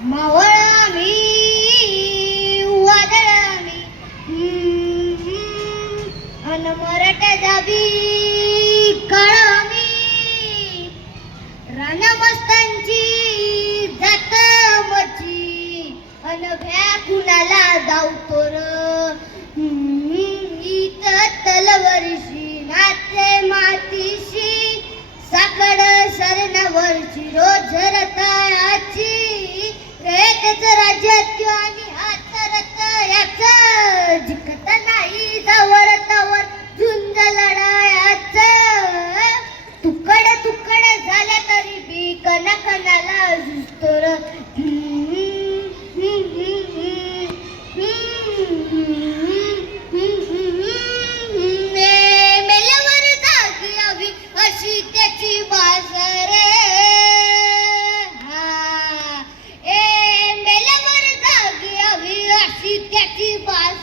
मावळ आम्ही वादळ आम्ही अन मराठा जाबी काळ आम्ही रानमस्तांची जात मची अन भ्या कुणाला धावतो र इथं तलवरीशी नाचे मातीशी साकड सरणावरची रोज रताळाची रेतच राज्यात आणि हात रताळ्याच जिकत नाही जवळ तवर झुंज लढायाच तुकड तुकड झाल्या तरी बी कणाकणाला झुजतो र मेल्यावर जागी यावी अशी त्याची वास रे मेल्यावर जागी यावी अशी त्याची वास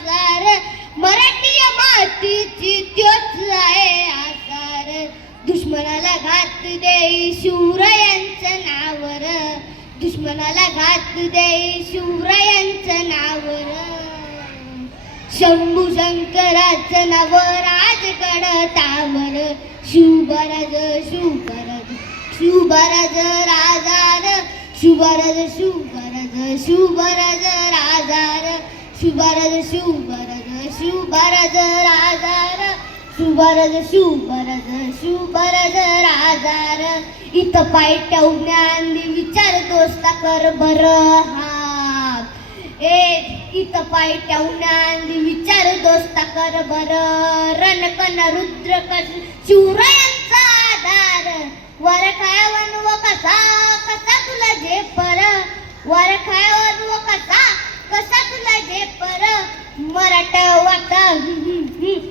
मराठी मातीची त्योच आहे आसार दुश्मनाला घात देई शिवरायांचं नावर दुश्मनाला घात देई शिवरायांचं नावर शंभू शंकराचं नाव राजगडतावर शिवबराज शिवबराज शिवबराज राजार शिवबराज शिवबराज शिवबराज राजार शिवबराज शिवबराज शिवबराज राजार शिवबराज शिवबराज शिवबराज राजार इथं पाय ठेवण्यान विचार दोस्ता कर बरं हा इथं पाय ठेवण्यान विचार दोस्ता कर बरं रणकन रुद्र कस शिवरायांचा आधार वर खायावन व कसा कसा तुला जे पर वर खायावन व कसा कसा तुला जे पर मराठवाता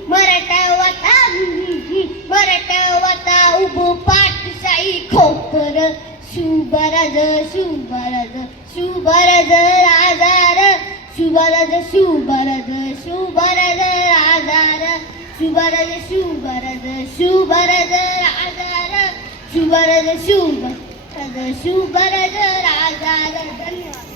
मराठवाता मराठवाता उभो पाठशाही खोकर शिवबराज शिवबराज शिवबराज राजार शिवबराज शिवबराज शिवबराज राजार शिवबराज शिवबराज शिवबराज राजार शिवबराज शिवबराज शिवबराज राजार धन्यवाद.